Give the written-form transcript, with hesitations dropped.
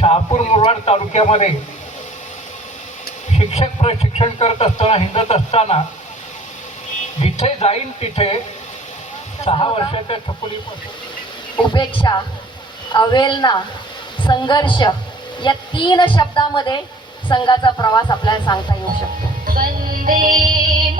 शहापूर मुरबाड तालुक्यामध्ये शिक्षक प्रशिक्षण करत असताना हिंडत असताना जिथे जाईन तिथे 6 वर्षाच्या छकुलीपासून उपेक्षा, अवेलना, संघर्ष या 3 शब्दामध्ये संघाचा प्रवास आपल्याला सांगता येऊ शकतो. वंदे